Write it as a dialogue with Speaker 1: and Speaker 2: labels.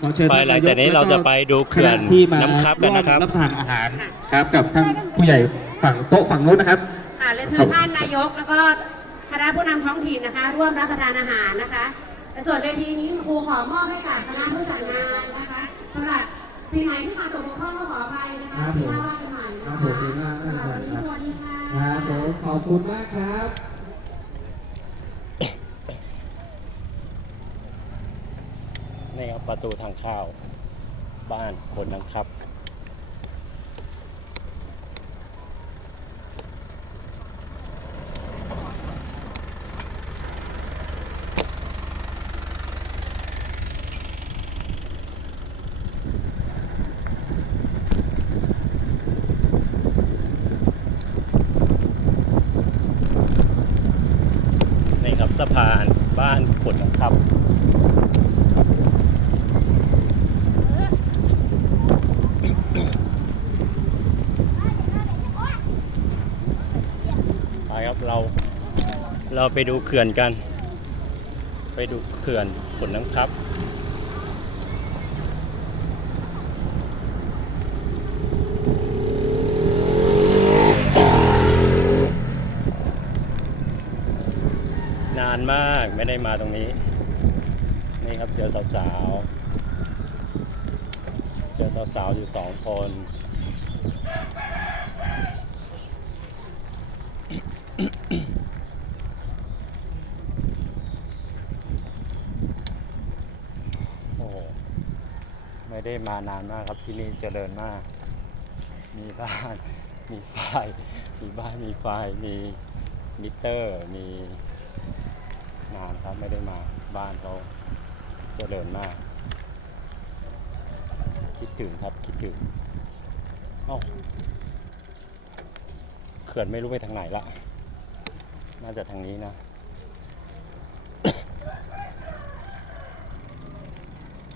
Speaker 1: ขอเชิญ
Speaker 2: ไปหลังจากนี้เราจะไปดูเขื่อน
Speaker 1: คณะที่มา
Speaker 2: น้ำครับกันนะครับ
Speaker 1: วมรับประทานอาหารครับกับท่านผู้ใหญ่ฝั่งโต๊ะฝั่งนู้นนะครับ
Speaker 3: ค่ะเรียนเชิญท่านนายกแล้วก็คณะผู้นำท้องถิ่นนะคะ ร่วมรับประทานอาหารนะคะแต่ส่วนเวทีนี้ครูขอมอบให้กับคณะผู้จัดงานนะคะสำหรับปีใหม่ที่ขาดตกบกพร่องก็ขออภัยนะคะ
Speaker 1: ครับผม
Speaker 3: ปีหน้าว่ากันใหม่นะ
Speaker 1: ครั
Speaker 3: คะ
Speaker 1: บผมปีหน้าว่า
Speaker 3: สำห
Speaker 1: กั
Speaker 3: รับ
Speaker 1: น
Speaker 3: วัน
Speaker 1: ใหม่
Speaker 3: นี้สวัสดีค่ะ
Speaker 1: ครับผมขอบคุณมากครับ
Speaker 2: นี่ครับประตูทางเข้าบ้านคนนังครับ นี่ครับสะพานบ้านคนนังครับ ไปครับเรา เราไปดูเขื่อนกัน ไปดูเขื่อนขุนน้ำครับนานมากไม่ได้มาตรงนี้ นี่ครับเจอสาวๆ เจอสาวๆอยู่สองคน โอ้ไม่ได้มานานมากครับที่นี่เจริญมาก มีบ้าน มีไฟ มีบ้าน มีไฟ มีมิเตอร์ มีนานครับไม่ได้มาบ้านเขาเจริญมาก คิดถึงครับคิดถึงเอ้า เขื่อนไม่รู้ไปทางไหนละ น่าจะทางนี้นะ